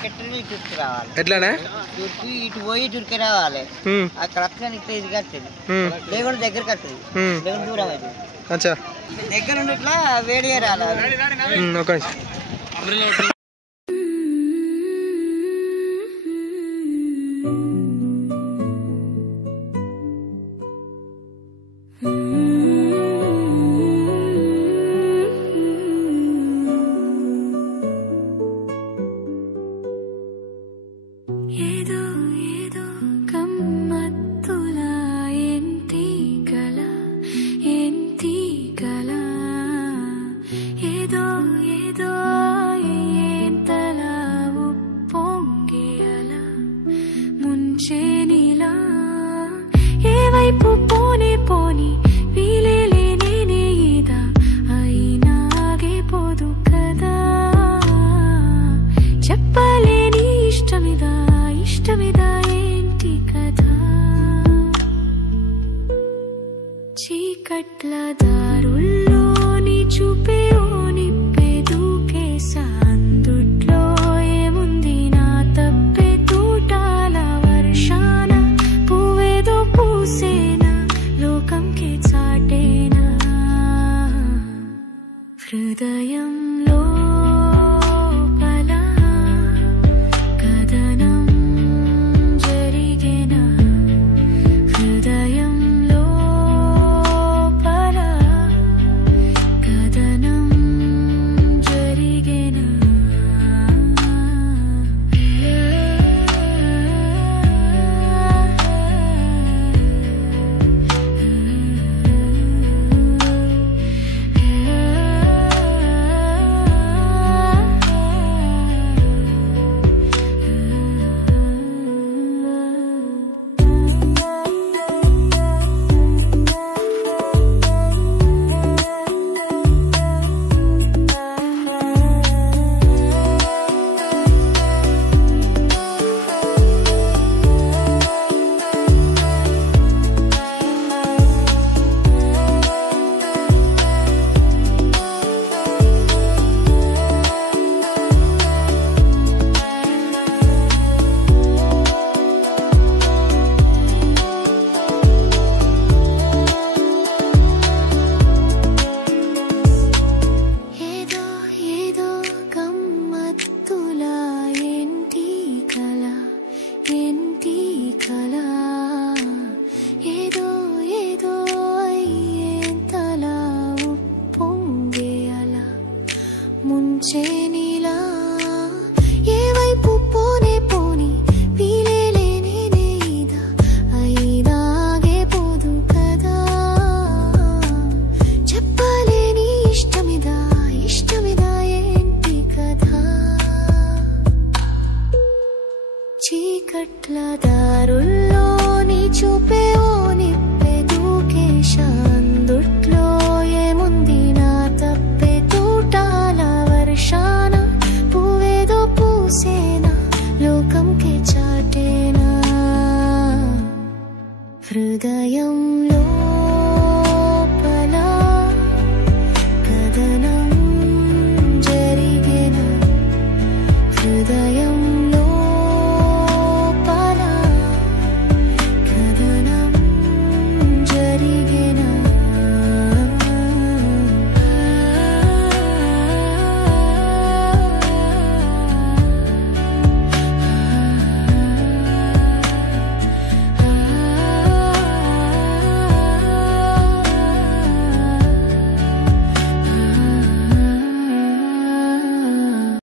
పెట్టని చుట్టూ రావాలి. ఎట్లానే చుట్టూ ఇటు పోయి చుట్టుకు రావాలి. అక్కడ అక్కడ ఇట్లా ఇది కట్టేది లేకుండా దగ్గర కట్టేది లేకుండా దూరం అవుతుంది. అచ్చా దగ్గర ఉండి ఇట్లా వేడిగా రావాలి. ఒక చీకట్ల దారుల్లోని చూపే ఓనిప్పే దూకేసా అందుట్లో ఏముంది నా తప్పే తూటాల వర్షాన పువ్వేదో పూసేనా లోకంకే చాటేనా హృదయంలో చీకట్ల దారుల్లోని చూపే ఓనిప్పే దూకేసా అందుట్లో ఏముంది నా తప్పే తూటాల వర్షాన పువ్వేదో పూసేనా లోకంకే చాటేనా హృదయంలో కథనం జరిగేనా హృదయం